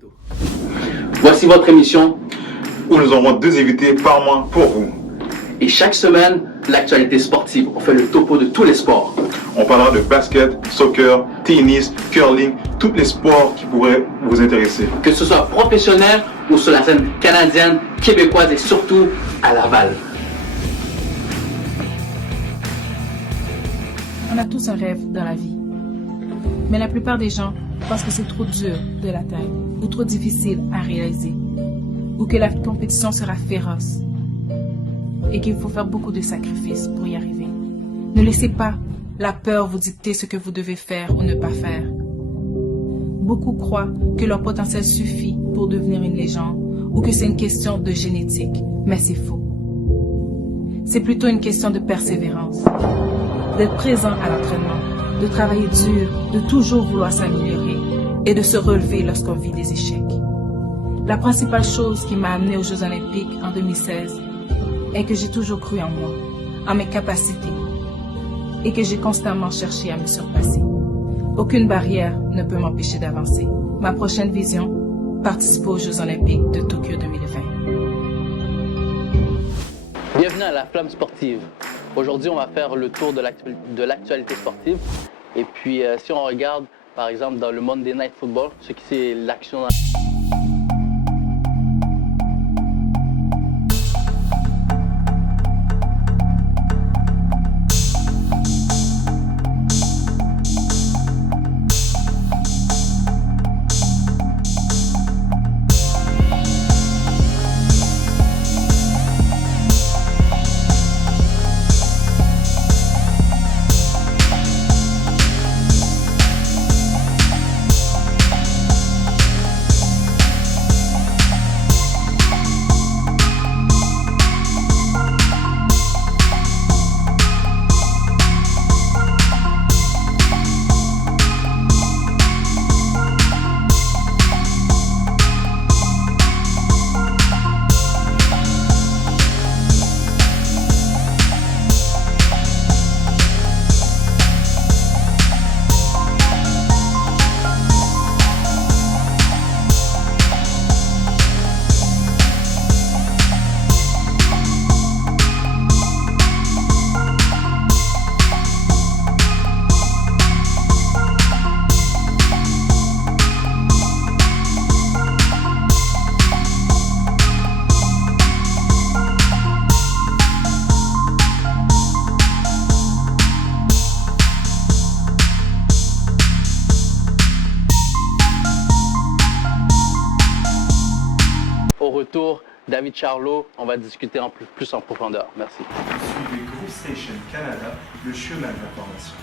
bientôt. Voici votre émission où nous aurons 2 invités par mois pour vous. Et chaque semaine, l'actualité sportive. On fait le topo de tous les sports. On parlera de basket, soccer, tennis, curling, tous les sports qui pourraient vous intéresser. Que ce soit professionnel ou sur la scène canadienne, québécoise et surtout à Laval. On a tous un rêve dans la vie. Mais la plupart des gens pensent que c'est trop dur de l'atteindre ou trop difficile à réaliser ou que la compétition sera féroce et qu'il faut faire beaucoup de sacrifices pour y arriver. Ne laissez pas la peur vous dicter ce que vous devez faire ou ne pas faire. Beaucoup croient que leur potentiel suffit pour devenir une légende ou que c'est une question de génétique, mais c'est faux. C'est plutôt une question de persévérance, d'être présent à l'entraînement, de travailler dur, de toujours vouloir s'améliorer et de se relever lorsqu'on vit des échecs. La principale chose qui m'a amenée aux Jeux Olympiques en 2016 est que j'ai toujours cru en moi, en mes capacités et que j'ai constamment cherché à me surpasser. Aucune barrière ne peut m'empêcher d'avancer. Ma prochaine vision, participer aux Jeux Olympiques de Tokyo 2020. Bienvenue à la Flamme sportive. Aujourd'hui, on va faire le tour de l'actualité sportive. Et puis, si on regarde, par exemple, dans le Monday Night Football, ce qui c'est l'action... Au retour, David Charlot, on va discuter plus en profondeur. Merci. Suivez Group Station Canada, le chemin de l'information.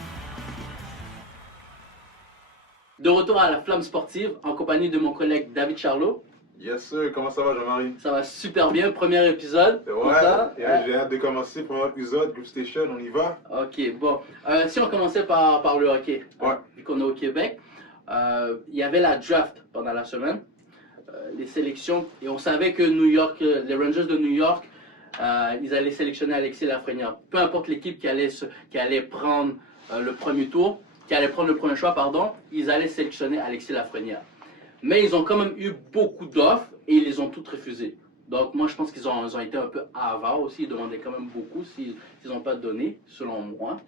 De retour à la Flamme sportive, en compagnie de mon collègue David Charlot. Yes sir, comment ça va Jean-Marie? Ça va super bien, premier épisode. Ouais, j'ai hâte de commencer le premier épisode, Group Station, on y va? Ok, bon. Si on commençait par le hockey, Ouais. Vu qu'on est au Québec, il y avait la draft pendant la semaine, les sélections, et on savait que New York, les Rangers de New York, ils allaient sélectionner Alexis Lafrenière. Peu importe l'équipe qui allait prendre le premier tour, qui allait prendre le premier choix, pardon, ils allaient sélectionner Alexis Lafrenière. Mais ils ont quand même eu beaucoup d'offres et ils les ont toutes refusées. Donc moi je pense qu'ils ont été un peu avares aussi, ils demandaient quand même beaucoup s'ils n'ont pas donné, selon moi.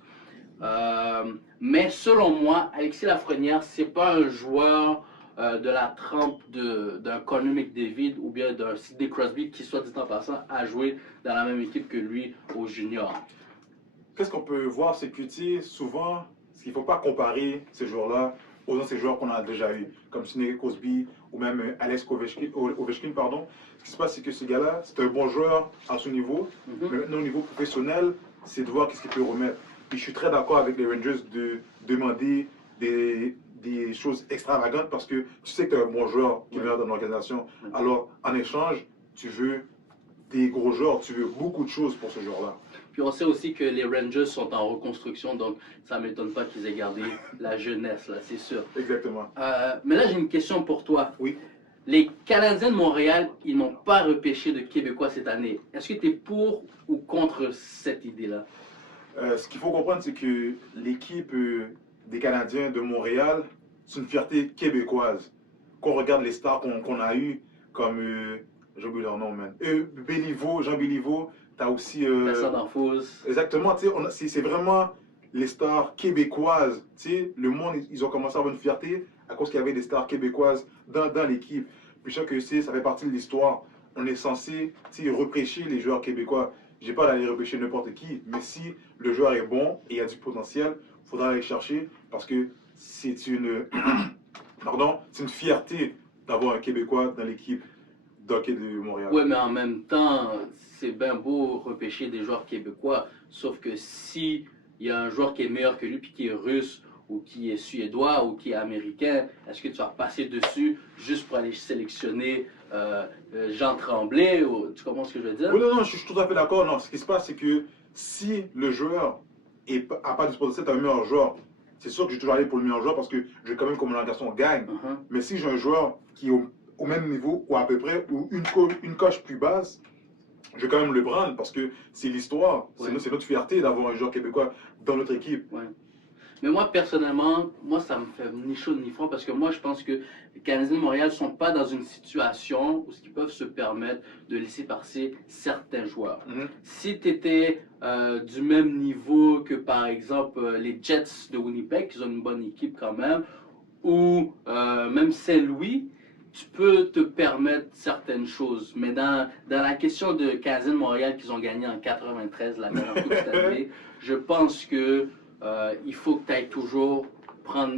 Mais selon moi, Alexis Lafrenière, c'est pas un joueur de la trempe d'un Connor McDavid ou bien d'un Sidney Crosby qui, soit dit en passant, a joué dans la même équipe que lui au junior. Qu'est-ce qu'on peut voir, c'est que souvent, il ne faut pas comparer ces joueurs-là aux anciens joueurs qu'on a déjà eu, comme Sidney Crosby ou même Alex Ovechkin, pardon. Ce qui se passe, c'est que ce gars-là, c'est un bon joueur à son niveau, mais maintenant au niveau professionnel, c'est de voir qu'est-ce qu'il peut remettre. Puis je suis très d'accord avec les Rangers de demander des choses extravagantes parce que tu sais que tu es un bon joueur qui vient dans l'organisation. Alors, en échange, tu veux des gros joueurs, tu veux beaucoup de choses pour ce joueur-là. Puis on sait aussi que les Rangers sont en reconstruction, donc ça ne m'étonne pas qu'ils aient gardé la jeunesse, là, c'est sûr. Exactement. Mais là, j'ai une question pour toi. Oui. Les Canadiens de Montréal, ils n'ont pas repêché de Québécois cette année. Est-ce que tu es pour ou contre cette idée-là? Ce qu'il faut comprendre, c'est que l'équipe des Canadiens de Montréal, c'est une fierté québécoise. qu'on regarde les stars qu'on a eues, comme, j'ai oublié leur nom, man. Béliveau, Jean Béliveau, t'as aussi... Vincent D'Anfos. Exactement, tu sais, c'est vraiment les stars québécoises. Tu sais, le monde, ils ont commencé à avoir une fierté à cause qu'il y avait des stars québécoises dans l'équipe. Puis je sais que ça fait partie de l'histoire. On est censé, tu sais, repêcher les joueurs québécois. J'ai pas d'aller repêcher n'importe qui, mais si le joueur est bon et il a du potentiel, il faudra aller chercher parce que c'est une, pardon, c'est une fierté d'avoir un Québécois dans l'équipe d'hockey de Montréal. Ouais, mais en même temps, c'est bien beau repêcher des joueurs québécois, sauf que si il y a un joueur qui est meilleur que lui, puis qui est russe, ou qui est suédois, ou qui est américain, est-ce que tu vas passer dessus juste pour aller sélectionner Jean Tremblay, ou tu comprends ce que je veux dire? Oui, non, non, je suis tout à fait d'accord. Non, ce qui se passe, c'est que si le joueur n'a pas du potentiel d'être un meilleur joueur, c'est sûr que je vais toujours aller pour le meilleur joueur parce que je veux quand même que mon garçon gagne. Mais si j'ai un joueur qui est au même niveau, ou à peu près, ou une coche plus basse, je vais quand même le prendre parce que c'est l'histoire. Ouais. C'est notre fierté d'avoir un joueur québécois dans notre équipe. Ouais. Mais moi, personnellement, moi, ça me fait ni chaud ni froid parce que moi, je pense que les Canadiens de Montréal ne sont pas dans une situation où ils peuvent se permettre de laisser passer certains joueurs. Si tu étais du même niveau que, par exemple, les Jets de Winnipeg, qui ont une bonne équipe quand même, ou même Saint-Louis, tu peux te permettre certaines choses. Mais dans la question de Canadiens de Montréal qu'ils ont gagné en 93, la dernière Coupe Stanley, je pense que il faut que tu ailles toujours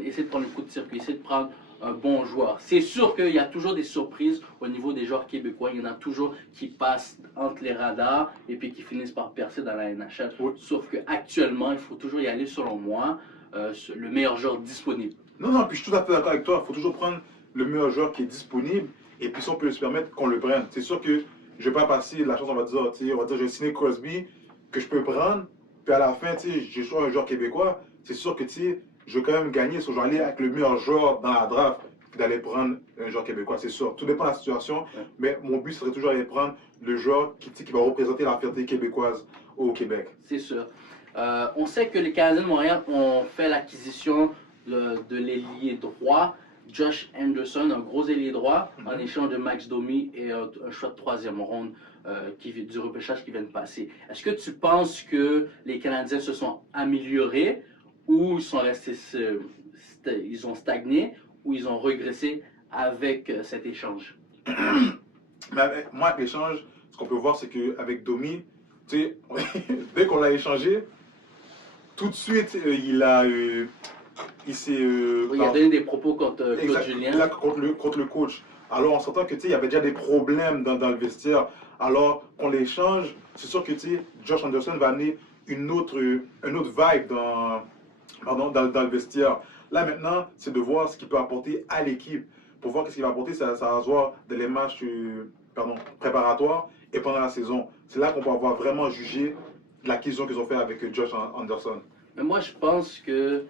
essayer de prendre le coup de circuit, essayer de prendre un bon joueur. C'est sûr qu'il y a toujours des surprises au niveau des joueurs québécois. Il y en a toujours qui passent entre les radars et puis qui finissent par percer dans la NHL. Oui. Sauf qu'actuellement, il faut toujours y aller, selon moi, le meilleur joueur disponible. Non, non, puis je suis tout à fait d'accord avec toi. Il faut toujours prendre le meilleur joueur qui est disponible et puis si on peut se permettre qu'on le prenne. C'est sûr que je vais pas passer la chance, on va dire, j'ai signé Crosby que je peux prendre. Puis à la fin, j'ai choisi un joueur québécois. C'est sûr que je vais quand même gagner. So, je vais aller avec le meilleur joueur dans la draft puis d'aller prendre un joueur québécois, c'est sûr. Tout dépend de la situation. Ouais. Mais mon but serait toujours d'aller prendre le joueur qui va représenter la fierté québécoise au Québec. C'est sûr. On sait que les Canadiens de Montréal ont fait l'acquisition de l'ailier droit, Josh Anderson, un gros ailier droit, en échange de Max Domi et un choix de troisième ronde du repêchage qui vient de passer. Est-ce que tu penses que les Canadiens se sont améliorés ou ils sont restés, ils ont stagné ou ils ont régressé avec cet échange? Mais moi, avec l'échange, ce qu'on peut voir, c'est qu'avec Domi, dès qu'on l'a échangé, tout de suite, il s'est... Il a donné des propos contre Claude Julien. Là, contre le coach. Alors, on s'entend que il y avait déjà des problèmes dans le vestiaire. Alors, qu'on l'échange, c'est sûr que Josh Anderson va amener une autre vibe dans le vestiaire. Là, maintenant, c'est de voir ce qu'il peut apporter à l'équipe. Pour voir ce qu'il va apporter, ça va se voir dans les matchs préparatoires et pendant la saison. C'est là qu'on peut avoir vraiment jugé l'acquisition qu'ils ont fait avec Josh Anderson. Mais moi, je pense que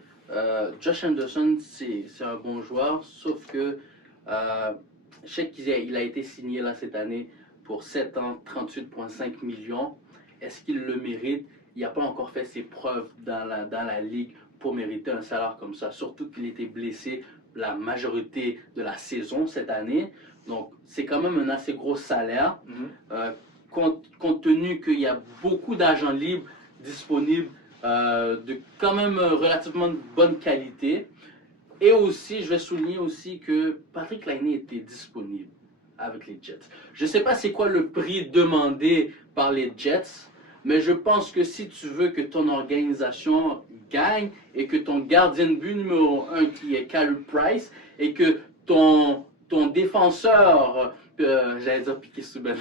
Josh Anderson, c'est un bon joueur, sauf que je sais qu'il a été signé là cette année pour 7 ans, 38,5 millions. Est-ce qu'il le mérite? Il n'a pas encore fait ses preuves dans la ligue pour mériter un salaire comme ça, surtout qu'il était blessé la majorité de la saison cette année. Donc, c'est quand même un assez gros salaire, compte tenu qu'il y a beaucoup d'agents libres disponibles de quand même relativement de bonne qualité. Et aussi, je vais souligner aussi que Patrick Laine était disponible avec les Jets. Je ne sais pas c'est quoi le prix demandé par les Jets, mais je pense que si tu veux que ton organisation gagne et que ton gardien de but numéro 1 qui est Carey Price et que ton défenseur, j'allais dire Piqué Souben,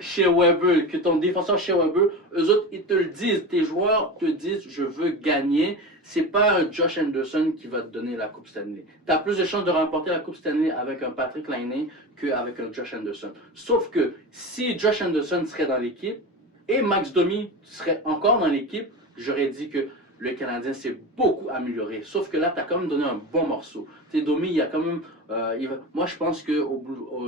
chez Weber, que ton défenseur chez Weber, eux autres, ils te le disent, tes joueurs te disent, je veux gagner. C'est pas un Josh Anderson qui va te donner la Coupe Stanley. Tu as plus de chances de remporter la Coupe Stanley avec un Patrick Laine qu'avec un Josh Anderson. Sauf que si Josh Anderson serait dans l'équipe et Max Domi serait encore dans l'équipe, j'aurais dit que le Canadien s'est beaucoup amélioré. Sauf que là, tu as quand même donné un bon morceau. Tu sais, Domi, il y a quand même... moi, je pense que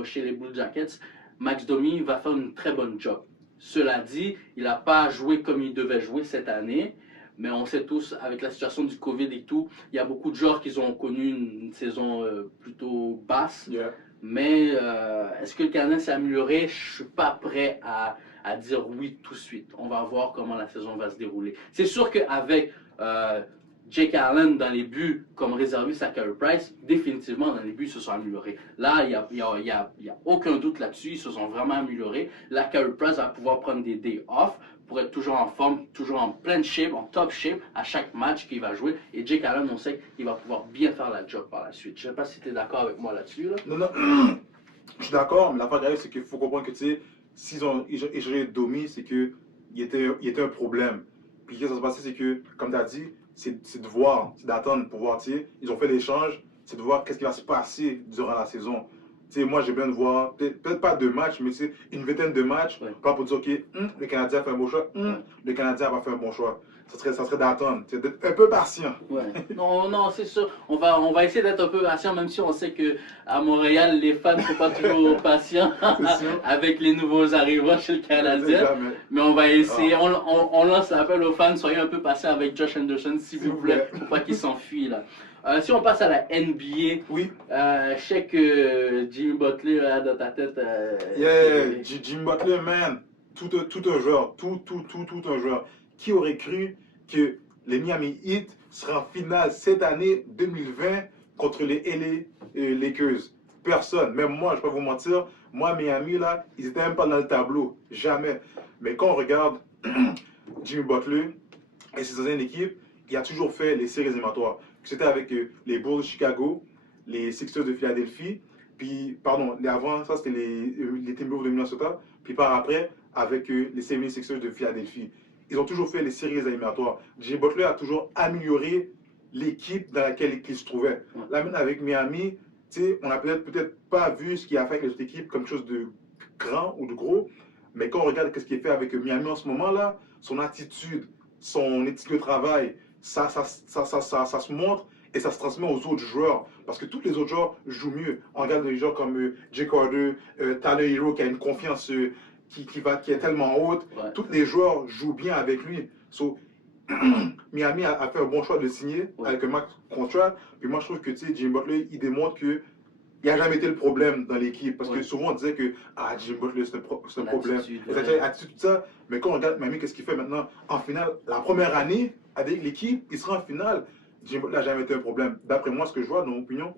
chez les Blue Jackets, Max Domi va faire une très bonne job. Cela dit, il n'a pas joué comme il devait jouer cette année, Mais on sait tous, avec la situation du COVID et tout, il y a beaucoup de joueurs qui ont connu une saison plutôt basse. Yeah. Mais est-ce que le Canadien s'est amélioré? Je ne suis pas prêt à dire oui tout de suite. On va voir comment la saison va se dérouler. C'est sûr qu'avec Jake Allen dans les buts comme réserviste à Carey Price, définitivement dans les buts ils se sont améliorés. Là, il n'y a aucun doute là-dessus, ils se sont vraiment améliorés. Là, Carey Price va pouvoir prendre des days off pour être toujours en forme, toujours en pleine shape, en top shape à chaque match qu'il va jouer. Et Jake Allen, on sait qu'il va pouvoir bien faire la job par la suite. Je ne sais pas si tu es d'accord avec moi là-dessus. Là. Non, je suis d'accord, mais l'affaire grave, c'est qu'il faut comprendre que, tu sais, s'ils ont échangé Domi, c'est qu'il était un problème. Puis, ce qui s'est passé, c'est que, comme tu as dit, c'est de voir, c'est d'attendre pour voir, tu sais, ils ont fait l'échange, c'est de voir qu'est-ce qui va se passer durant la saison. Tu sais, moi, j'ai besoin de voir, peut-être pas 2 matchs, mais c'est une vingtaine de matchs, pour dire, OK, le Canadien a fait un bon choix, le Canadien n'a pas fait un bon choix. Ça serait d'attendre, d'être un peu patient. Ouais. Non, c'est sûr. On va essayer d'être un peu patient, même si on sait qu'à Montréal, les fans ne sont pas toujours patients avec les nouveaux arrivants chez le Canadien. Mais on va essayer, on lance l'appel aux fans, soyez un peu patients avec Josh Anderson, s'il vous plaît, pour pas qu'il s'enfuit là. Si on passe à la NBA, oui. Je sais que Jimmy Butler là, dans ta tête. Jimmy Butler, man, tout un joueur, tout un joueur. Qui aurait cru que les Miami Heat seraient en finale cette année 2020 contre les LA Lakers? Personne. Même moi, je ne vais pas vous mentir, moi, Miami, là, ils n'étaient même pas dans le tableau. Jamais. Mais quand on regarde Jimmy Butler et ses anciennes équipes, il a toujours fait les séries éliminatoires. C'était avec les Bulls de Chicago, les Sixers de Philadelphie, puis, pardon, avant, ça c'était les Timberwolves de Minnesota, puis par après, avec les 76ers de Philadelphie. Ils ont toujours fait les séries éliminatoires. Jimmy Butler a toujours amélioré l'équipe dans laquelle il se trouvait. Là, même avec Miami, on n'a peut-être pas vu ce qu'il a fait avec les autres équipes comme chose de grand ou de gros, mais quand on regarde ce qu'il fait avec Miami en ce moment-là, son attitude, son éthique de travail, ça se montre et ça se transmet aux autres joueurs. Parce que tous les autres joueurs jouent mieux. On regarde des joueurs comme Jay Carter, Tyler Hero qui a une confiance qui est tellement haute. Ouais. Tous les joueurs jouent bien avec lui. So, Miami a fait un bon choix de le signer avec un max contrat. Puis moi, je trouve que Jimmy Butler, il démontre que il n'a jamais été le problème dans l'équipe. Parce que souvent, on disait que Jimmy Butler, c'est un problème. Attitude, tout ça. Mais quand on regarde Miami, qu'est-ce qu'il fait maintenant en finale? La première année, avec l'équipe, il sera en finale. Jimmy Butler n'a jamais été un problème. D'après moi, ce que je vois, dans mon opinion,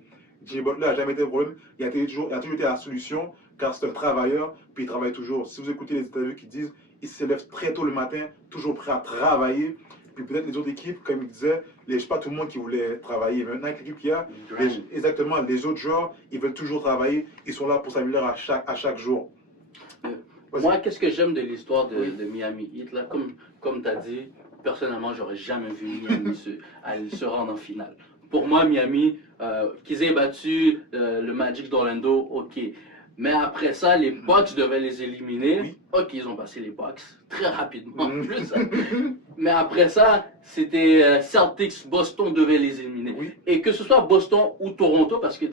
Jimmy Butler n'a jamais été un problème. Il a toujours été la solution, car c'est un travailleur, puis il travaille toujours. Si vous écoutez les interviews qui disent, il se lève très tôt le matin, toujours prêt à travailler. Puis peut-être les autres équipes, comme il disait, je ne sais pas tout le monde qui voulait travailler. Maintenant, avec l'équipe qu'il y a, exactement, les autres joueurs, ils veulent toujours travailler. Ils sont là pour s'améliorer à chaque jour. Moi, qu'est-ce que j'aime de l'histoire de Miami Heat, là, comme tu as dit, personnellement, j'aurais jamais vu Miami se rendre en finale. Pour moi, Miami, qu'ils aient battu le Magic d'Orlando, ok. Mais après ça, les Bucks devaient les éliminer. Oui. Ok, ils ont passé les Bucks très rapidement en plus. Mais après ça, c'était Celtics, Boston devait les éliminer. Oui. Et que ce soit Boston ou Toronto, parce que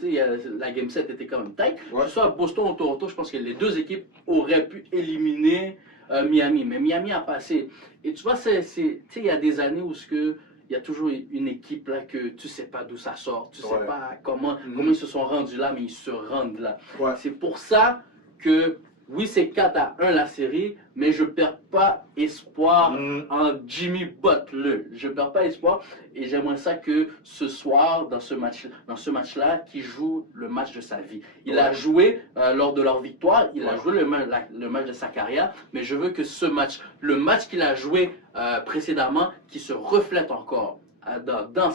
la Game 7 était quand même tight, que ce soit Boston ou Toronto, je pense que les deux équipes auraient pu éliminer Miami. Mais Miami a passé. Et tu vois, il y a des années où il y a toujours une équipe là que tu sais pas d'où ça sort, tu sais pas comment ils se sont rendus là, mais ils se rendent là. Ouais. C'est pour ça que, oui, c'est 4-1 la série, mais je perds pas espoir en Jimmy Butler. Je perds pas espoir et j'aimerais ça que ce soir, dans ce match-là, qu'il joue le match de sa vie. Il a joué lors de leur victoire, il a joué le match de sa carrière, mais je veux que le match qu'il a joué précédemment, qui se reflète encore dans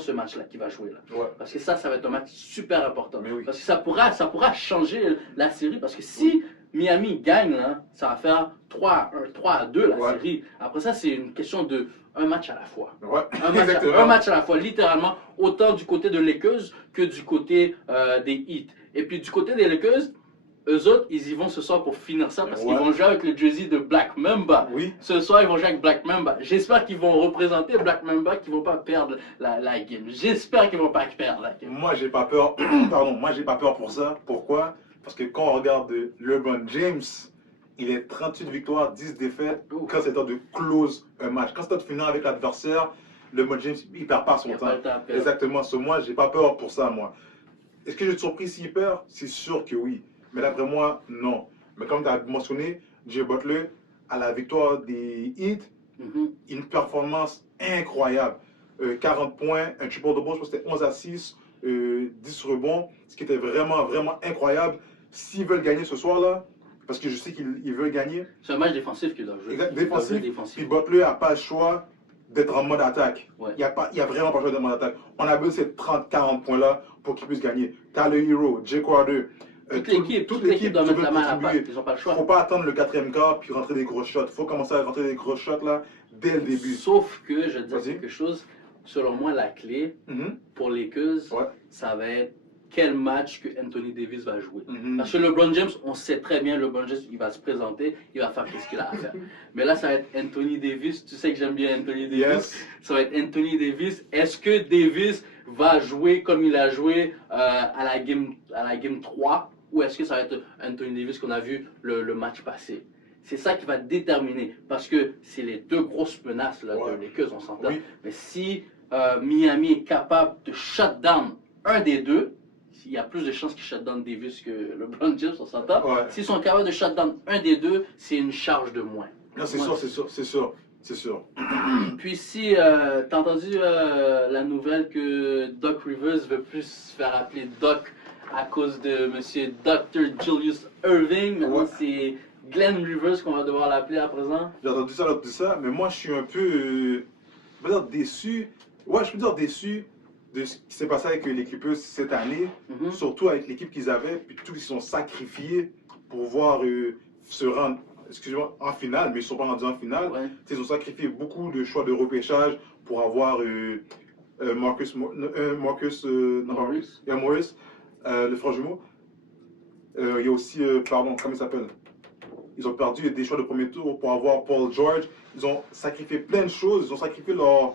ce match-là qu'il va jouer là. Ouais. Parce que ça va être un match super important. Oui. Parce que ça pourra changer la série. Parce que si Miami gagne, là, ça va faire 3-2 la série. Après ça, c'est une question de un match à la fois. Ouais. Un match à la fois, littéralement, autant du côté de Lakers que du côté des Heat. Et puis du côté des Lakers, eux autres, ils y vont ce soir pour finir ça parce qu'ils vont jouer avec le jersey de Black Mamba. Oui. Ce soir, ils vont jouer avec Black Mamba. J'espère qu'ils vont représenter Black Mamba, qu'ils ne vont pas perdre la game. J'espère qu'ils ne vont pas perdre la game. Moi, j'ai pas peur. Pardon, moi, j'ai pas peur pour ça. Pourquoi? Parce que quand on regarde LeBron James, il est 38 victoires, 10 défaites Ouh. quand c'est temps de close un match. Quand c'est temps de finir avec l'adversaire, LeBron James, il perd pas son Il n'y a temps. pas le temps à perdre. Exactement. So, moi, j'ai pas peur pour ça, moi. Est-ce que je suis surpris s'il perd? C'est sûr que oui. Mais d'après moi, non. Mais comme tu as mentionné, Jay Butler, à la victoire des Heat, une performance incroyable. 40 points, un triple-double, je pense que c'était 11 à 6, 10 rebonds, ce qui était vraiment, vraiment incroyable. S'ils veulent gagner ce soir-là, parce que je sais qu'ils veulent gagner, C'est un match défensif qu'il doit jouer. exact, Il doit jouer défensif, défensif. puis Butler n'a pas le choix d'être en mode attaque. Ouais. Il n'y a vraiment pas le choix d'être en mode attaque. On a besoin de ces 30-40 points-là pour qu'ils puissent gagner. Tyler Hero, Jay Crowder, Toute l'équipe doit mettre la main à la pâte. contribuer. Ils n'ont pas le Il ne choix. faut pas attendre le 4e quart puis rentrer des gros shots. Il faut commencer à rentrer des gros shots là dès le début. Sauf que, je vais te dire Vas-y. quelque chose, selon moi, la clé Mhm. pour les Lakers, Ouais. ça va être quel match que Anthony Davis va jouer. Mhm. Parce que LeBron James, on sait très bien, LeBron James, il va se présenter, il va faire ce qu'il a à faire. Mais là, ça va être Anthony Davis. Tu sais que j'aime bien Anthony Davis. Yes. Ça va être Anthony Davis. Est-ce que Davis va jouer comme il a joué à la game 3 ou est-ce que ça va être Anthony Davis qu'on a vu le match passé? C'est ça qui va déterminer. Parce que c'est les deux grosses menaces là, Ouais. de Lakers, on s'entend. Oui. Mais si Miami est capable de shut down un des deux, il y a plus de chances qu'ils shut down Davis que LeBron James, on s'entend. Ouais. S'ils sont capables de shut down un des deux, c'est une charge de moins. Non, c'est Ouais. sûr, c'est sûr, c'est sûr, c'est sûr. Puis si t'as entendu la nouvelle que Doc Rivers veut plus se faire appeler Doc à cause de monsieur Dr. Julius Erving, maintenant Ouais. c'est Glenn Rivers qu'on va devoir l'appeler à présent. J'ai entendu ça, mais moi je suis un peu je peux dire déçu. Ouais, je peux dire déçu de ce qui s'est passé avec les Clippers cette année, Mhm. surtout avec l'équipe qu'ils avaient, puis tous ils se sont sacrifiés pour pouvoir se rendre, excusez-moi, en finale, mais ils ne sont pas rendus en finale. Ouais. Ils ont sacrifié beaucoup de choix de repêchage pour avoir Marcus, non, pas Morris. il y a Morris, le frère jumeau. Il y a aussi, pardon, comment il s'appelle? Ils ont perdu des choix de premier tour pour avoir Paul George. Ils ont sacrifié plein de choses. Ils ont sacrifié leur,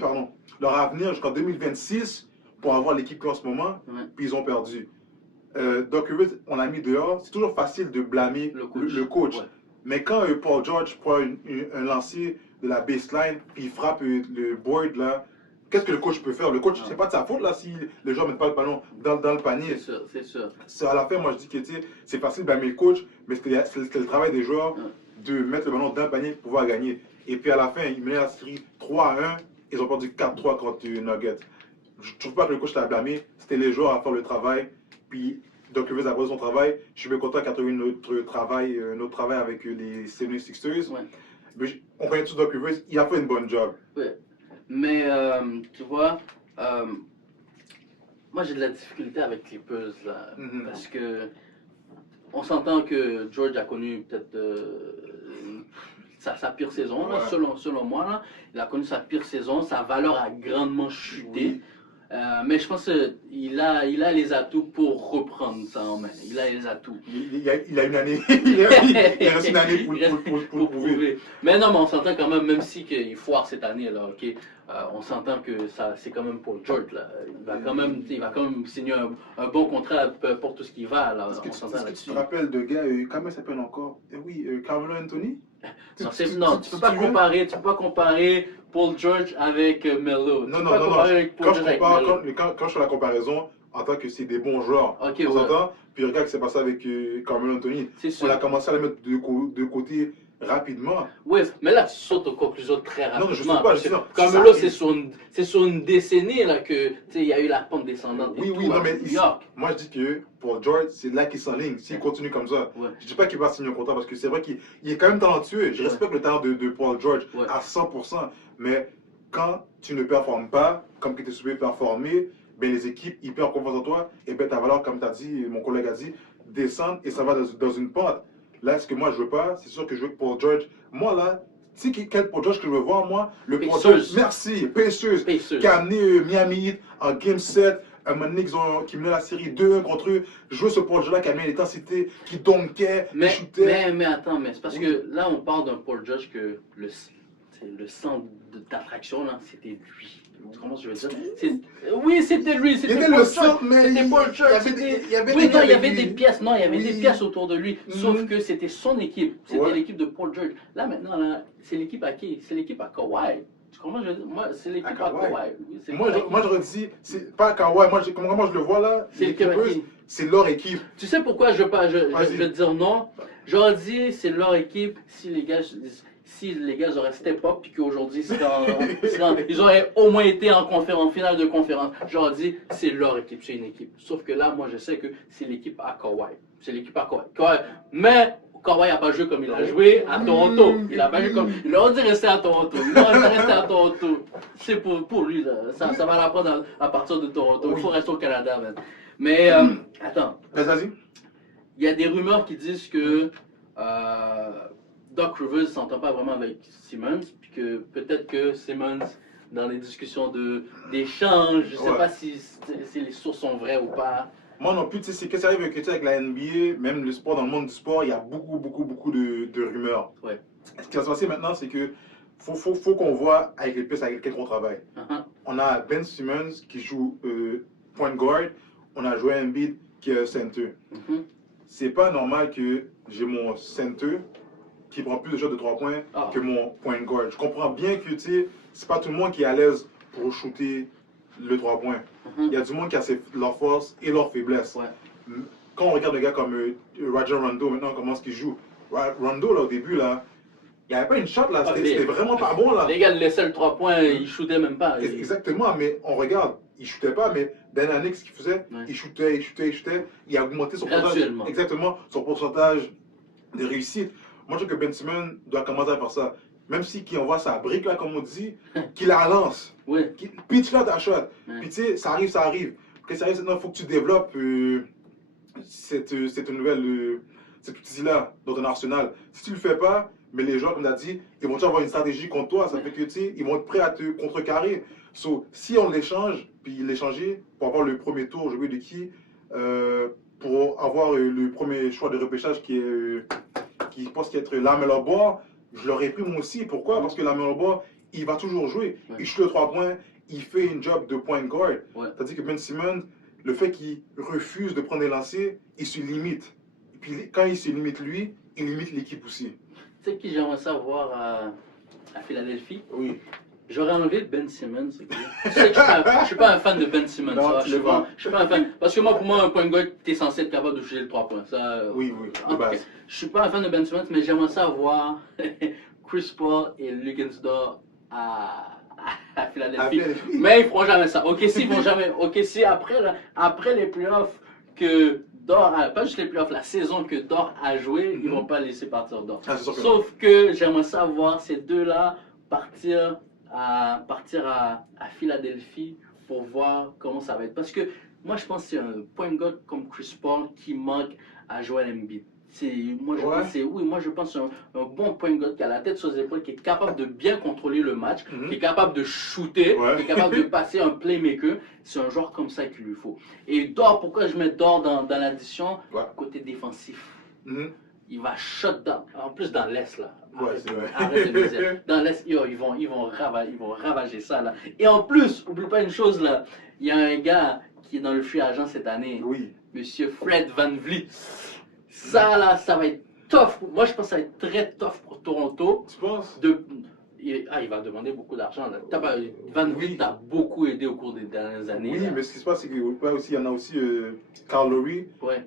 pardon, leur avenir jusqu'en 2026 pour avoir l'équipe en ce moment. Ouais. Puis ils ont perdu. Doc Rivers, on l'a mis dehors. C'est toujours facile de blâmer le coach. Ouais. Mais quand Paul George prend un lancer de la baseline, puis il frappe le board là, qu'est-ce que le coach peut faire? Le coach, Non. c'est pas de sa faute là si les joueurs ne mettent pas le ballon dans le panier. C'est sûr, c'est sûr. C'est à la fin, moi je dis que tu sais, c'est facile de blâmer le coach, mais c'était le travail des joueurs Ouais. de mettre le ballon dans le panier pour pouvoir gagner. Et puis à la fin, ils menaient la série 3-1, ils ont perdu 4-3 contre les Nuggets. Je trouve pas que le coach l'a blâmé, c'était les joueurs à faire le travail. Puis Doc Rivers a fait son travail. Je suis bien content qu'il y ait eu notre travail avec les 76ers. Ouais. Mais on connaît tous Doc Rivers, il a fait une bonne job. Ouais. Mais tu vois, moi j'ai de la difficulté avec les Clippers là, Mhm. parce que on s'entend que George a connu peut-être sa pire saison, là, Ouais. selon moi. Là. Il a connu sa pire saison, sa valeur a grandement chuté. Oui. Mais je pense qu'il a les atouts pour reprendre ça en main. Il a les atouts. Il a une année, il reste une année pour Il reste le prouver. Mais non, mais on s'entend quand même si qu'il foire cette année, là, ok, on s'entend que ça, c'est quand même pour George, là. Il va quand même signer un bon contrat pour tout ce qu'il va, là. Est-ce que On tu s'entend te là-dessus. rappelles de gars, comment il s'appelle encore? Oui, Carmelo Anthony? Non, tu peux pas comparer Paul George avec Melo. Non, Tu peux non, pas non, non. comparer avec Paul Quand je George avec compare, Melo. quand je fais la comparaison, en tant que c'est des bons joueurs, Ok, on ouais. s'entend? Puis regarde ce qui s'est passé avec Carmelo Anthony. C'est On a sûr. commencé à le mettre de côté rapidement. Oui, mais là, tu sautes aux conclusions très rapidement. Non, je saute pas, je dis non. Carmelo, Ça c'est sur une décennie là, que il y a eu la pente descendante. et Oui, tout, oui, non, à mais New ici, York. moi je dis que pour George, c'est là qu'il s'enligne. S'il continue comme ça, Ouais. je dis pas qu'il va signer un contrat parce que c'est vrai qu'il est quand même talentueux. Je Ouais. respecte le talent de Paul George Ouais. à 100%. Mais quand tu ne performes pas comme tu étais supposé performer, ben les équipes, ils perdent confiance en toi. Et ben ta valeur, comme tu as dit, mon collègue a dit, descend et ça va dans une pente. Là, ce que moi je veux pas, c'est sûr que je veux que Paul George. Moi là, tu sais quel Paul George que je veux voir, moi? Le Paul Pacers. George, merci, Pacers, Pacers. qui a amené Miami Heat en Game 7. Un moment donné, qui menait la série 2-1 contre eux. Jouer ce Paul George-là qui a mis l'intensité, qui donkait, qui Mais, shootait. mais attends, mais c'est parce Oui. que là, on parle d'un Paul George que le centre d'attraction, là, c'était lui. Comment je veux dire? Oui, c'était lui, Il c'était était Paul le George. centre, mais C'était Paul George. il y avait Oui, des non, gars il y avec avait lui. des pièces. Non, il y avait des Oui. pièces autour de lui. Sauf Mhm. que c'était son équipe. C'était Ouais. l'équipe de Paul George. Là, maintenant, là, c'est l'équipe à qui? C'est l'équipe à Kawhi. Tu comprends? Moi, c'est l'équipe à Kawhi. Kawhi. Oui, c'est Moi, l'équipe à qui? j'aurais dit, c'est pas Kawhi. Comment je le vois là? C'est Les l'équipe à Clippers, qui? c'est leur équipe. Tu sais pourquoi je Vas-y. vais te dire non? J'aurais dit c'est leur équipe si les gars auraient step up puis qu'aujourd'hui ils auraient au moins été en finale de conférence. J'aurais dit c'est leur équipe, c'est une équipe. Sauf que là, moi je sais que c'est l'équipe à Kawhi. C'est l'équipe à Kawhi. Mais Kawhi n'a pas joué comme il a joué à Toronto. Il a pas joué comme. Il aurait dû rester à Toronto. Il aurait dû rester à Toronto. C'est pour lui là. Ça va l'apprendre à partir de Toronto. Il faut rester au Canada, man. Mais attends. Vas-y. Il y a des rumeurs qui disent que Doc Rivers ne s'entend pas vraiment avec Simmons, puis que peut-être que Simmons, dans les discussions d'échange, je ne sais Ouais. pas si les sources sont vraies ou pas. Moi non plus, tu sais, c'est que ça arrive avec la NBA, même le sport, dans le monde du sport, il y a beaucoup de rumeurs. Ouais. Ce qui va se passer maintenant, c'est que faut qu'on voit avec les pistes avec lesquelles on travaille. Uh-huh. On a Ben Simmons qui joue point guard, on a Joel Embiid qui est center. Mhm. C'est pas normal que j'ai mon center qui prend plus de shots de 3 points Ah. que mon point guard. Je comprends bien que, tu sais, c'est pas tout le monde qui est à l'aise pour shooter le 3 points. Mhm. Il y a du monde qui a leur force et leur faiblesse. Ouais. Quand on regarde des gars comme Rajon Rondo, maintenant, comment est-ce qu'il joue? Rondo, là, au début, là, il n'y avait pas une shot, là. Ah, C'était vraiment pas bon, là. Les gars laissaient le 3 points, ils shootaient même pas. Exactement, mais on regarde, il ne shootait pas, mais Dan Annick, ce qu'il faisait, Ouais. il shootait, il a augmenté son pourcentage. Graduellement. Exactement, son pourcentage de réussite. Moi, je trouve que Ben Simmons doit commencer à faire ça. Même si qui envoie sa brique, là, comme on dit, qu'il la lance. Oui. Pitch là ta shot. Ouais. Puis tu sais, ça arrive. Quand ça arrive, maintenant, il faut que tu développes cet outil-là dans ton arsenal. Si tu le fais pas, mais les gens, comme tu as dit, ils vont toujours avoir une stratégie contre toi. Ça fait que tu sais, ils vont être prêts à te contrecarrer. So, si on l'échange, puis l'échanger pour avoir le premier tour, jouer de qui, pour avoir le premier choix de repêchage qui pense qu'il être Lamelo Ball, je l'aurais pris moi aussi. Pourquoi? Parce que Lamelo Ball, il va toujours jouer. Ouais. Il shoot le 3 points, il fait une job de point guard. Ouais. C'est-à-dire que Ben Simmons, le fait qu'il refuse de prendre des lancers, il se limite. Et puis quand il se limite lui, il limite l'équipe aussi. Tu sais qui j'aimerais ça voir à Philadelphie? Oui. J'aurais enlevé Ben Simmons. Ok? Tu sais que je suis pas un fan de Ben Simmons. Non, ça. tu l'es pas. Je suis pas un fan. Parce que moi, pour moi, un point guard, t'es censé être capable de shooter le 3 points. Ça, Oui, en de tout cas, base. je suis pas un fan de Ben Simmons, mais j'aimerais ça voir Chris Paul et Luguensdorf à Philadelphie. Mais ils feront jamais ça. Ok, s'ils vont jamais. Ok, si après les playoffs que Dort a, pas juste les playoffs, la saison que Dort a joué, ils vont pas laisser partir Dort. Ah, c'est sûr que Sauf que j'aimerais savoir ces deux-là partir à Philadelphie pour voir comment ça va être. Parce que moi, je pense que c'est un point guard comme Chris Paul qui manque à Joel Embiid. Moi, je pense que c'est un bon point guard qui a la tête sur les épaules, qui est capable de bien contrôler le match, qui est capable de shooter, Ouais. qui est capable de passer un playmaker. C'est un joueur comme ça qu'il lui faut. Et Dort, pourquoi je mets Dort dans l'addition? Ouais. Côté défensif. Mhm. Il va shut down. En plus, dans l'Est, là. Ouais, c'est vrai. Arrête de me dire. Dans l'Est, ils vont ravager ça, là. Et en plus, oublie pas une chose, là. Il y a un gars qui est dans le free agent cette année. Oui. Monsieur Fred Van Vliet. Ça, là, ça va être tough. Moi, je pense que ça va être très tough pour Toronto. Tu penses? Il va demander beaucoup d'argent, là. Van Vliet t'a beaucoup aidé au cours des dernières années. Oui, là. mais ce qui se passe, c'est qu'il y en a aussi Carl Lowry, Ouais.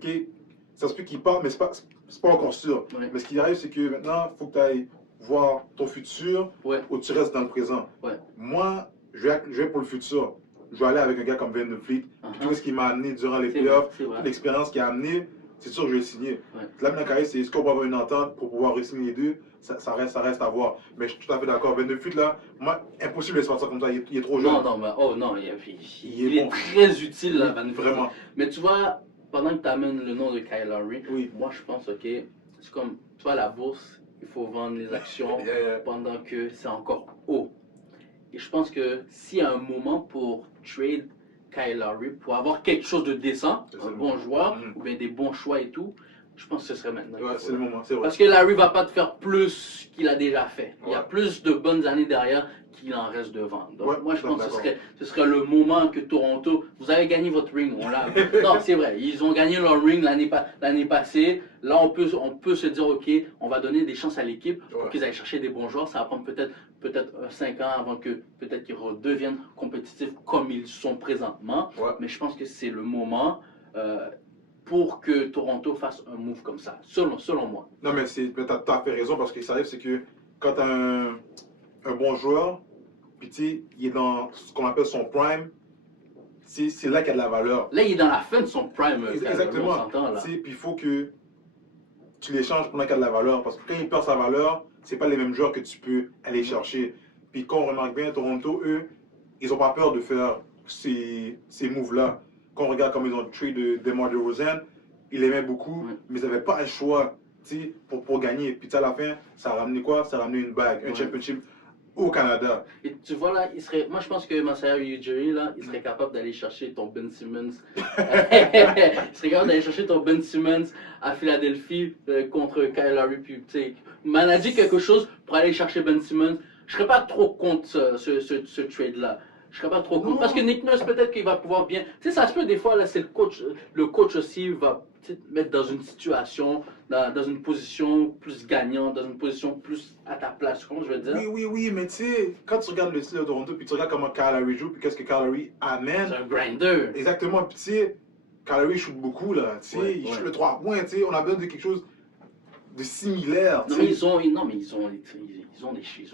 ça se peut qu'il part, mais c'est pas encore sûr. Ouais. Mais ce qui arrive, c'est que maintenant, il faut que tu ailles voir ton futur Ouais. ou tu restes dans le présent. Ouais. Moi, je vais pour le futur. Je vais aller avec un gars comme Van Vliet. Uh-huh. Tout ce qu'il m'a amené durant les C'est playoffs, vrai, c'est vrai. toute l'expérience qu'il a amené, c'est sûr que je vais le signer. Ouais. Là, maintenant, c'est est-ce qu'on va avoir une entente pour pouvoir re-signer les deux? Ça reste à voir. Mais je suis tout à fait d'accord. Van Vliet, là, moi, impossible de se faire ça comme ça. Il est trop jeune. Non, mais il est bon. très utile, là, Van Vliet. Vraiment. Mais tu vois, pendant que tu amènes le nom de Kyle Lowry, Oui. moi je pense, ok, c'est comme, tu vois, la bourse, il faut vendre les actions pendant que c'est encore haut. Et je pense que s'il y a un moment pour trade Kyle Lowry, pour avoir quelque chose de décent, C'est un le bon moment. joueur, Mhm. ou bien des bons choix et tout, je pense que ce serait maintenant. Ouais, c'est le moment, c'est vrai. Parce que Larry va pas te faire plus qu'il a déjà fait. Il y a Ouais. plus de bonnes années derrière qu'il en reste devant. Donc, Ouais, moi, je pense que d'accord. ce serait le moment que Toronto, vous avez gagné votre ring. Non, c'est vrai, ils ont gagné leur ring l'année passée. Là, on peut se dire, OK, on va donner des chances à l'équipe pour Ouais. qu'ils aillent chercher des bons joueurs. Ça va prendre peut-être 5 ans avant que peut-être qu'ils redeviennent compétitifs comme ils sont présentement. Ouais. Mais je pense que c'est le moment pour que Toronto fasse un move comme ça, selon moi. Non, mais t'as fait raison parce que ça arrive, c'est que quand t'as un bon joueur, puis tu sais, il est dans ce qu'on appelle son prime, c'est là qu'il y a de la valeur. Là, il est dans la fin de son prime. Exactement. On s'entend, là. Tu sais, puis il faut que tu l'échanges pendant qu'il y a de la valeur. Parce que quand il perd sa valeur, c'est pas les mêmes joueurs que tu peux aller chercher. Puis quand on remarque bien, Toronto, eux, ils n'ont pas peur de faire ces moves-là. Quand on regarde comme ils ont trade de DeMar DeRozan, ils l'aimaient beaucoup, Ouais. mais ils n'avaient pas le choix, tu sais, pour gagner. Puis tu sais, à la fin, ça a ramené quoi? Ça a ramené une bague, un Ouais. championship au Canada. Et tu vois là, moi je pense que Masai Ujiri là, il serait capable d'aller chercher ton Ben Simmons. Il serait capable d'aller chercher ton Ben Simmons à Philadelphie contre Kyle Lowry. Puis tu sais, manager quelque chose pour aller chercher Ben Simmons. Je serais pas trop contre ce trade là. Je serais pas trop contre. Non. Parce que Nick Nurse peut-être qu'il va pouvoir bien. Tu sais, ça se peut des fois là, c'est le coach. Le coach aussi va tu sais, te mettre dans une situation, dans une position plus gagnante, dans une position plus à ta place. Comment je veux dire? Oui, mais tu sais, quand tu regardes le style de Toronto, puis tu regardes comment Kyle Lowry joue, puis qu'est-ce que Kyle Lowry amène, C'est un grinder. exactement, puis tu sais, Kyle Lowry shoot beaucoup, là, tu sais, Ouais, il ouais. shoot le 3 points, tu sais, on a besoin de quelque chose de similaire, tu Non, sais. mais ils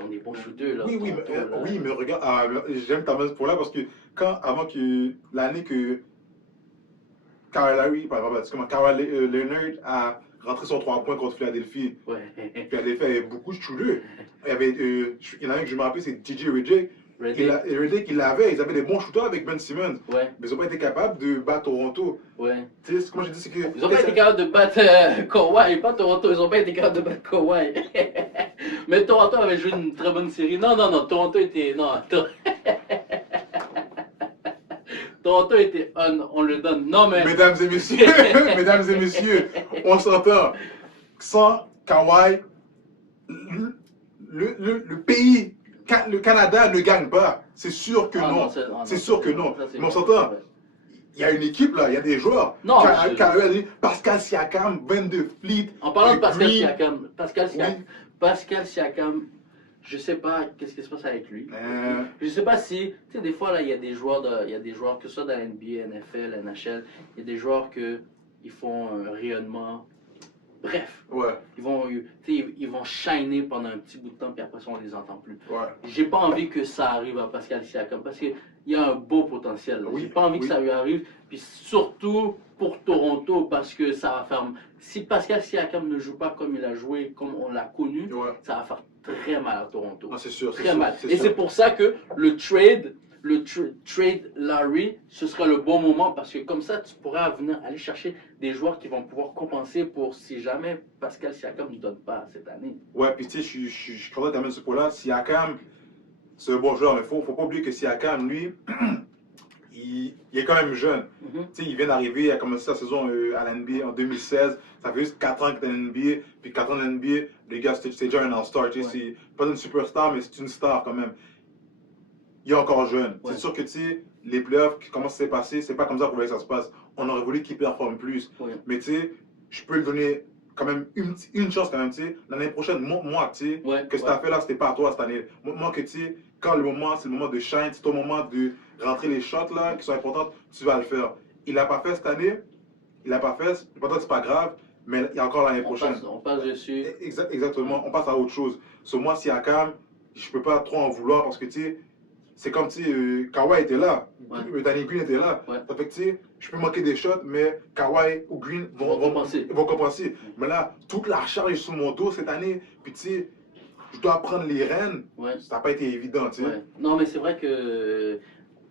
ont des bons shooters là. Oui, Toronto, là. mais regarde, j'aime ta messe pour là parce que avant que l'année que Kyle Lowry, par exemple, c'est comment Kawhi Leonard a rentré son 3 points contre Philadelphie. Ouais. Philadelphie avait beaucoup de shooters. Il y en a un que je me rappelle, c'est DJ Redick. Redick, il avait, ils avaient des bons shooters avec Ben Simmons, Ouais, mais ils n'ont pas été capables de battre Toronto. ouais. Tu sais, comment j'ai dit, c'est que. Ils ont pas été capables de battre Kawhi, pas Toronto, ils ont pas été capables de battre Kawhi. Mais Toronto avait joué une très bonne série. Non, Toronto était. Non, Toronto était on le donne. Non, mais. Mesdames et messieurs, mesdames et messieurs, on s'entend. Sans Kawhi, le pays, le Canada ne gagne pas. C'est sûr que Ah, non. non, C'est sûr que non. ça, c'est Mais on vrai, s'entend. c'est vrai. Il y a une équipe là, il y a des joueurs. Non, Pascal Siakam, 22 Fleet. En parlant de Pascal Green. Siakam, Oui. Pascal Siakam, je sais pas qu'est-ce qui se passe avec lui. Je sais pas si, tu sais, des fois là, il y a des joueurs que ce soit dans la NBA, NFL, NHL, il y a des joueurs ils font un rayonnement. Bref, Ouais, ils vont shiner pendant un petit bout de temps, puis après ça, on les entend plus. ouais. J'ai pas envie que ça arrive à Pascal Siakam parce qu'il y a un beau potentiel. Oui, J'ai pas envie que oui. ça lui arrive, puis surtout pour Toronto parce que ça va faire. Si Pascal Siakam ne joue pas comme il a joué, comme on l'a connu, Ouais. ça va faire très mal à Toronto. Non, c'est sûr. Très mal. Et c'est pour ça que le trade Larry, ce sera le bon moment parce que comme ça, tu pourras venir aller chercher des joueurs qui vont pouvoir compenser pour si jamais Pascal Siakam ne donne pas cette année. Ouais, puis tu sais, je suis content de t'amener ce point-là. Siakam, c'est un bon joueur, mais faut pas oublier que Siakam, lui, il est quand même jeune. Mhm. Tu sais, il vient d'arriver, il a commencé sa saison à l'NBA en 2016. Ça fait juste 4 ans qu'il est à l'NBA. Puis 4 ans à l'NBA, les gars, c'est déjà un All-Star. Tu sais, c'est pas une superstar, mais c'est une star quand même. Il est encore jeune. Ouais. C'est sûr que tu sais, les playoffs, comment ça s'est passé, c'est pas comme ça qu'on voulait que ça se passe. On aurait voulu qu'il performe plus. Ouais. Mais tu sais, je peux lui donner quand même une chance quand même, tu sais. L'année prochaine, moi, tu sais, Ouais, que ce que t'as fait là, c'était pas à toi cette année. Moi, que tu sais, quand c'est le moment de shine, c'est ton moment de rentrer les shots là, qui sont importantes, tu vas le faire. Il l'a pas fait cette année, il l'a pas fait, peut-être c'est pas grave, mais il y a encore l'année prochaine. On passe dessus. Exactement, on passe à autre chose. Sur moi, Siakam, je peux pas trop en vouloir parce que tu sais, c'est comme si Kawhi était là, Ouais. Danny Green était là. Ouais. Ça fait que tu sais, je peux manquer des shots, mais Kawhi ou Green Vont compenser. vont compenser. Mais là, toute la charge est sur mon dos cette année, puis tu sais, je dois prendre les rênes. Ouais. Ça n'a pas été évident, tu sais. Ouais. Non, mais c'est vrai que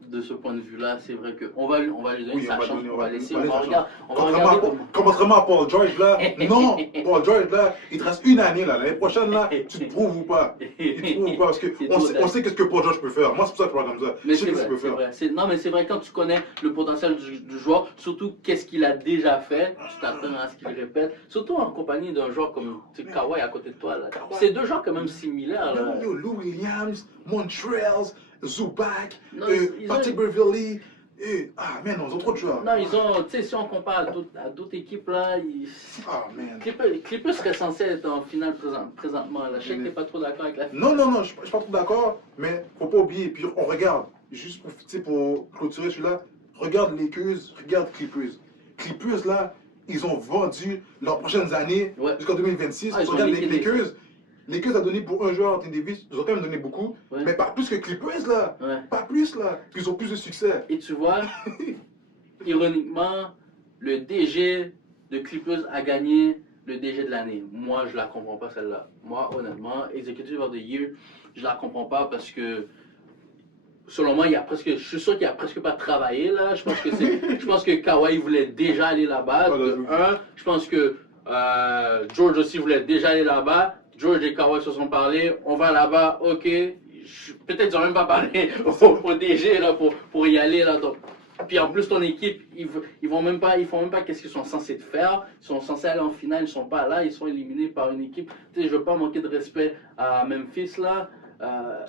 de ce point de vue-là, c'est vrai qu'on va, on va lui donner Oui, sa on va chance, donner- on va laisser, on va on va laisser regarder, on va Contrairement regarder à, contrairement à Paul George, là, non, Paul George, là, il te reste une année, là. L'année prochaine, là, tu te prouves ou pas. Il te prouve ou pas, parce C'est qu'on tout sait, vrai. on sait qu'est-ce que Paul George peut faire. Moi, c'est pour ça que je parle comme ça. Mais Je sais c'est qu'est-ce qu'il vrai, peut c'est faire. vrai. Non, mais c'est vrai, quand tu connais le potentiel du joueur, surtout qu'est-ce qu'il a déjà fait, tu t'attends à ce qu'il répète. Surtout en compagnie d'un joueur comme tu sais, Kawhi à côté de toi. Là. Kawhi. C'est deux joueurs quand même similaires. Là. Yo, Lou Williams, Montrells, Zubac, Non, ils ont- Patrick Beverly. Ah, man, ils ont trop de joueurs. Non, ils ont, tu sais, si on compare à d'autres équipes, là, Ah, man. Clippers serait censé être en finale présentement. Là. Je sais que t'es pas trop d'accord avec la finale. Non, je suis pas trop d'accord, mais faut pas oublier. Puis on regarde, juste pour, tu sais, pour clôturer celui-là, regarde Lakers, regarde Clippers. Clippers, là, ils ont vendu leurs prochaines années Ouais. jusqu'en 2026. Ah, ils ont Regarde les liquidé. Lakers. Lakers a donné pour un joueur, Anthony Davis, ils ont quand même donné beaucoup, Ouais. mais pas plus que Clippers, là. Ouais. Pas plus, là. Ils ont plus de succès. Et tu vois, ironiquement, le DG de Clippers a gagné le DG de l'année. Moi, je la comprends pas celle-là. Moi, honnêtement, Executive of the Year, je la comprends pas parce que, selon moi, je suis sûr qu'il a presque pas travaillé là. Je pense que Kawhi voulait déjà aller là-bas. Ah, De un, je pense que George aussi voulait déjà aller là-bas. George et Kawhi se sont parlé. On va là-bas, ok. Peut-être ils n'ont même pas parlé au DG là, pour y aller là. Donc, puis en plus ton équipe, ils font même pas qu'est-ce qu'ils sont censés faire. Ils sont censés aller en finale, ils sont pas là, ils sont éliminés par une équipe. Tu sais, je veux pas manquer de respect à Memphis là.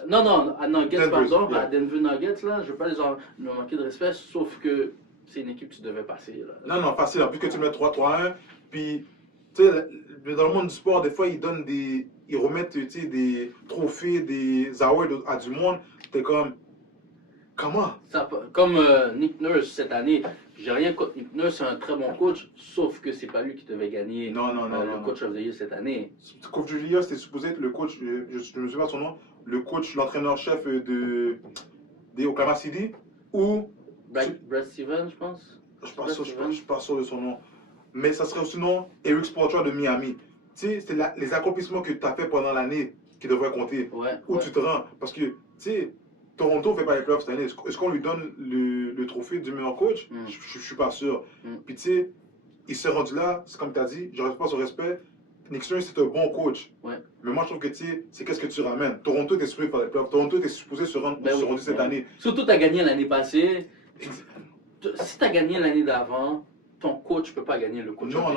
Non, à Nuggets, Denver, pardon, yeah. à Denver Nuggets là. Je veux pas leur manquer de respect, sauf que c'est une équipe que tu devais passer là. Non, facile. En plus que tu mets 3-3-1, puis, tu sais, dans le monde du sport, des fois, ils remettent, tu sais, des trophées, des awards à du monde. T'es comme, comment? Comme Nick Nurse cette année, j'ai rien contre Nick Nurse, c'est un très bon coach, sauf que c'est pas lui qui devait gagner Non, le coach of the year cette année. Coach Julia, c'était supposé être le coach, je ne me souviens pas son nom, le coach, l'entraîneur-chef des Oklahoma City, ou, Brad Stevens, je pense. je suis pas sûr de son nom, mais ça serait sinon Eric Spoelstra de Miami. Tu sais, c'est les accomplissements que tu as fait pendant l'année qui devraient compter. Ouais. Où ouais. tu te rends. Parce que, tu sais, Toronto ne fait pas les playoffs cette année. Est-ce qu'on lui donne le trophée du meilleur coach? Je suis pas sûr. Puis, tu sais, il s'est rendu là, c'est comme tu as dit, je reste pas son respect. Nick Nurse, c'est un bon coach. Ouais. Mais moi, je trouve que, tu sais, c'est qu'est-ce que tu ramènes. Toronto était supposé faire les playoffs. Toronto était supposé se rendre, rendu cette année. Surtout, tu as gagné l'année passée. Si tu as gagné l'année d'avant, ton coach ne peut pas gagner le coach Non.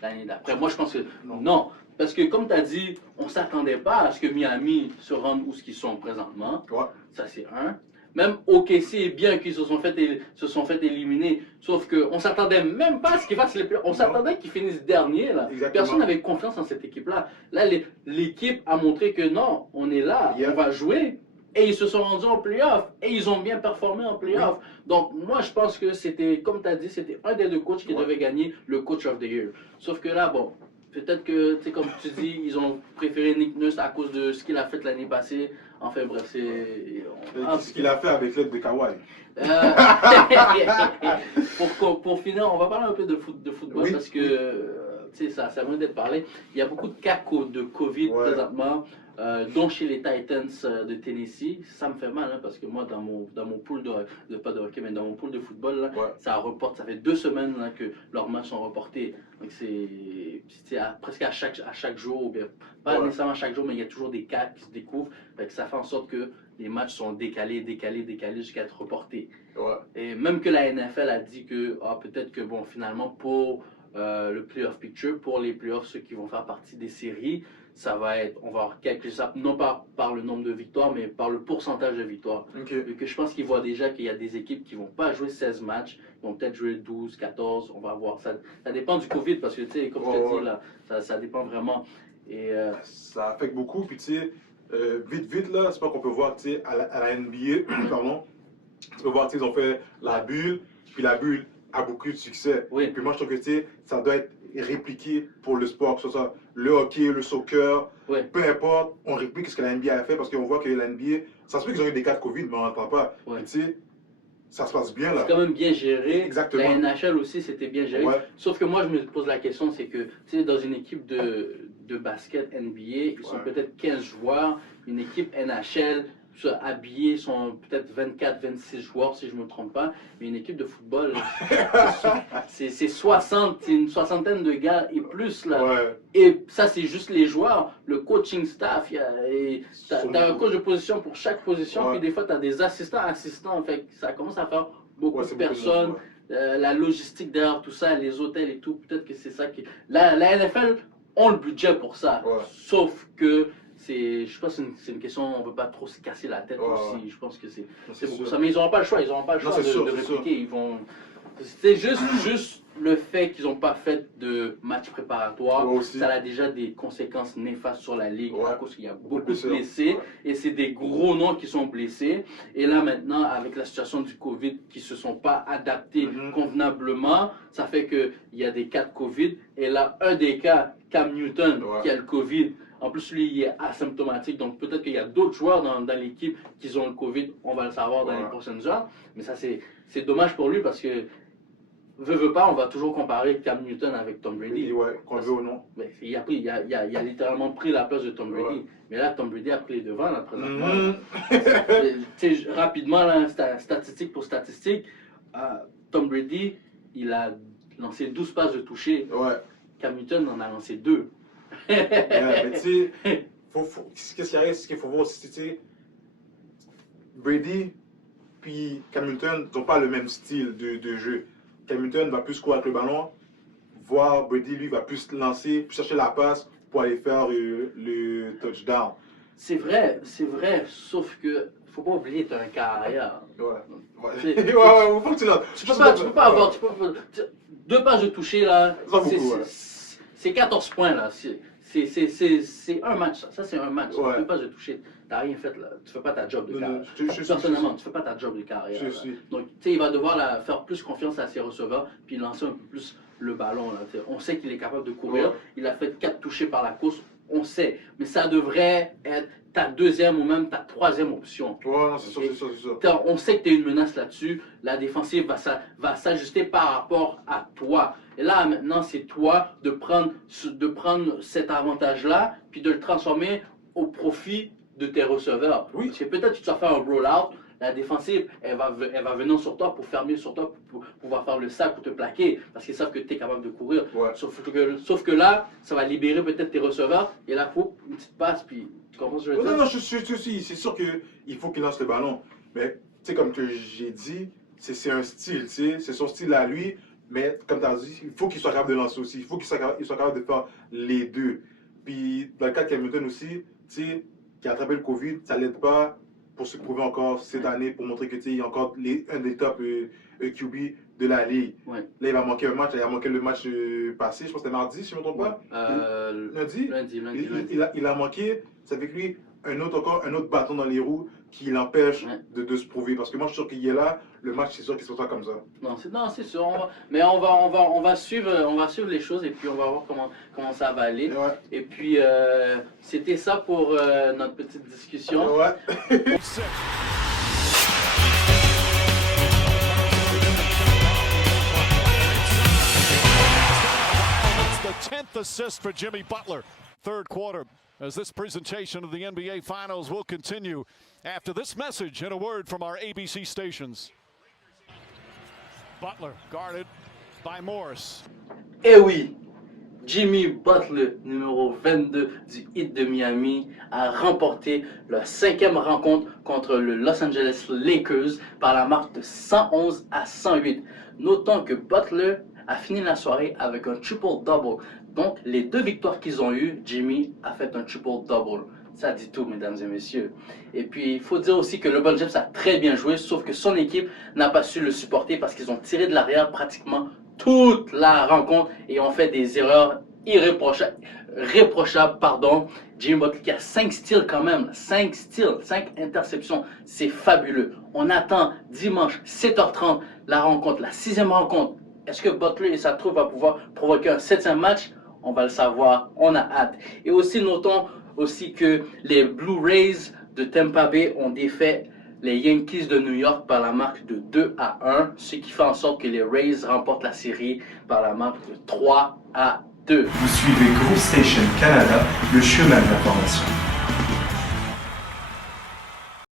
l'année d'après. Moi, je pense que non. Parce que, comme tu as dit, on ne s'attendait pas à ce que Miami se rende où ils sont présentement. Ouais. Ça, c'est un. Même OKC est bien qu'ils se sont fait éliminer. Sauf qu'on ne s'attendait même pas à ce qu'ils fassent les playoffs. On s'attendait qu'ils finissent dernier. Là. Exactement. Personne n'avait confiance en cette équipe-là. Là, l'équipe a montré que non, on est là, Yeah. on va jouer. Et ils se sont rendus en playoff. Et ils ont bien performé en playoff. Donc, moi, je pense que c'était, comme tu as dit, c'était un des deux coachs qui devait gagner le coach of the year. Sauf que là, bon, peut-être que, tu sais, comme tu dis, ils ont préféré Nick Nurse à cause de ce qu'il a fait l'année passée. Enfin, bref, c'est... Ce qu'il a fait avec l'aide de Kawhi. Pour finir, on va parler un peu de football parce que tu sais, ça vient d'être parlé. Il y a beaucoup de cas de COVID présentement, dont chez les Titans de Tennessee. Ça me fait mal hein, parce que moi, dans mon pool pas de hockey, mais dans mon pool de football, là, ça fait 2 semaines là, que leurs matchs sont reportés. Donc c'est presque à chaque jour, ou bien pas nécessairement à chaque jour, mais il y a toujours des cas qui se découvrent. Fait que ça fait en sorte que les matchs sont décalés jusqu'à être reportés. Ouais. Et même que la NFL a dit que peut-être que bon finalement pour le playoff picture, pour les playoffs, ceux qui vont faire partie des séries, ça va être, on va calculer ça non pas par le nombre de victoires, mais par le pourcentage de victoires. Okay. Vu que je pense qu'ils voient déjà qu'il y a des équipes qui vont pas jouer 16 matchs, ils vont peut-être jouer 12, 14, on va voir. Ça dépend du Covid parce que tu sais, comme je te dis là, ça dépend vraiment. Et ça affecte beaucoup, puis tu sais, vite là, c'est pas qu'on peut voir, tu sais, à la NBA, pardon, tu peux voir, tu sais, ils ont fait la bulle, puis la bulle a beaucoup de succès. Oui. Puis moi, je trouve que, tu sais, ça doit être répliqué pour le sport, que ce soit le hockey, le soccer, peu importe, on réplique ce que la NBA a fait, parce qu'on voit que la NBA, ça se peut qu'ils ont eu des cas de Covid, mais on n'entend pas. Puis, tu sais, ça se passe bien là. C'est quand même bien géré. Exactement. La NHL aussi, c'était bien géré. Ouais. Sauf que moi, je me pose la question, c'est que, tu sais, dans une équipe de basket NBA, ils sont peut-être 15 joueurs. Une équipe NHL, habillés sont peut-être 24-26 joueurs, si je ne me trompe pas. Mais une équipe de football, c'est 60, c'est une soixantaine de gars et plus. Là. Ouais. Et ça, c'est juste les joueurs, le coaching staff. Tu as un coach de position pour chaque position, Ouais. puis des fois, tu as des assistants. Fait que ça commence à faire beaucoup Ouais, de c'est beaucoup de personnes. monde, La logistique derrière tout ça, les hôtels et tout, peut-être que c'est ça qui... La NFL ont le budget pour ça. Ouais. Sauf que je pense que c'est une question, on ne veut pas trop se casser la tête Ouais, aussi. ouais. Je pense que c'est C'est beaucoup sûr. ça. Mais ils n'auront pas le choix, c'est sûr, de c'est sûr. répliquer. Ils vont... C'est juste le fait qu'ils n'ont pas fait de match préparatoire. Ouais, aussi. Ça a déjà des conséquences néfastes sur la ligue Ouais. à cause qu'il y a beaucoup de Blessés. blessés. Ouais. Et c'est des gros noms qui sont blessés. Et là maintenant, avec la situation du Covid qui ne se sont pas adaptés Mhm. convenablement, ça fait qu'il y a des cas de Covid. Et là, un des cas, Cam Newton, Ouais. qui a le Covid. En plus, lui, il est asymptomatique. Donc peut-être qu'il y a d'autres joueurs dans l'équipe qui ont le Covid. On va le savoir dans Ouais. les prochaines heures. Mais ça, c'est dommage pour lui parce que, veut pas, on va toujours comparer Cam Newton avec Tom Brady. Et ouais, qu'on le veut ou non. Mais il a littéralement pris la place de Tom Brady. Ouais. Mais là, Tom Brady a pris les devants, là, présentement. Mhm. Tu sais, rapidement, là, statistique pour statistique, Tom Brady, il a lancé 12 passes de toucher. Ouais. Cam Newton en a lancé 2. Ouais, mais tu sais, qu'est-ce qui arrive, c'est qu'il faut voir aussi, tu sais, Brady puis Cam Newton n'ont pas le même style de jeu. Cam Newton va plus courir avec le ballon, voir Brady, lui, va plus lancer, plus chercher la passe pour aller faire le touchdown. C'est vrai, sauf que faut pas oublier que tu as un carrière. Ouais. Ouais, C'est- ouais, faut que tu lances. Tu peux pas avoir. 2 passes de toucher, là. Ça, beaucoup, ouais. C'est 14 points, là. C'est un match, ça. Ça, c'est un match. Ouais. 2 passes de toucher. T'as rien fait, là. Tu fais pas ta job de Non, carrière. non, je suis- Personnellement, tu fais pas ta job de carrière. Je là. suis. Donc, tu sais, il va devoir faire plus confiance à ses receveurs, puis lancer un peu plus le ballon, là. Tu sais, on sait qu'il est capable de courir. Ouais. Il a fait 4 touchés par la course. On sait. Mais ça devrait être ta deuxième ou même ta troisième option. Ouais, non, c'est sûr, c'est sûr, c'est sûr. On sait que tu es une menace là-dessus. La défensive va s'ajuster par rapport à toi. Et là, maintenant, c'est toi de prendre cet avantage-là, puis de le transformer au profit de tes receveurs. Oui. Parce que peut-être que tu vas faire un roll-out, la défensive, elle va venir sur toi pour fermer sur toi, pour pouvoir faire le sac ou te plaquer, parce qu'ils savent que tu es capable de courir. Ouais. Sauf que là, ça va libérer peut-être tes receveurs, et là, il faut une petite passe, puis tu comprends ce que je veux Non, dire? non, je suis, c'est sûr qu'il faut qu'il lance le ballon. Mais, tu sais, comme que j'ai dit, c'est un style, tu sais, c'est son style à lui. Mais, comme tu as dit, il faut qu'il soit capable de lancer aussi. Il faut qu'il soit capable de faire les deux. Puis, dans le cas de Cam Newton aussi, tu sais, qui a attrapé le Covid, ça l'aide pas pour se prouver encore cette année, pour montrer que, tu sais, il est encore un des top QB de la Ligue. Ouais. Là, il va manquer un match. Il a manqué le match passé, je pense que c'était mardi, si je ne me trompe pas. Lundi. Lundi. Il a manqué, ça fait que lui, un autre bâton dans les roues qui l'empêche Ouais. de se prouver. Parce que moi, je suis sûr qu'il est là, le match, c'est sûr qu'il se passe comme ça. Non, c'est sûr. On va suivre les choses et puis on va voir comment ça va aller. Ouais. Et puis, c'était ça pour notre petite discussion. Ouais. The 10th assist for Jimmy Butler. Third quarter, as this presentation of the NBA Finals will continue after this message and a word from our ABC stations. Butler guarded by Morris. Eh oui, Jimmy Butler, numéro 22 du Heat de Miami, a remporté la 5e rencontre contre le Los Angeles Lakers par la marque de 111 à 108. Notons que Butler a fini la soirée avec un triple-double. Donc, les 2 victoires qu'ils ont eues, Jimmy a fait un triple-double. Ça dit tout, mesdames et messieurs. Et puis, il faut dire aussi que LeBron James a très bien joué, sauf que son équipe n'a pas su le supporter parce qu'ils ont tiré de l'arrière pratiquement toute la rencontre et ont fait des erreurs réprochables. Jimmy Butler qui a 5 steals quand même, 5 steals, 5 interceptions, c'est fabuleux. On attend dimanche 7h30 la rencontre, la 6e rencontre. Est-ce que Butler et sa troupe va pouvoir provoquer un 7e match? On va le savoir, on a hâte. Et aussi, notons aussi que les Blue Rays de Tampa Bay ont défait les Yankees de New York par la marque de 2-1, ce qui fait en sorte que les Rays remportent la série par la marque de 3-2. Vous suivez Groove Station Canada, le chemin de l'information.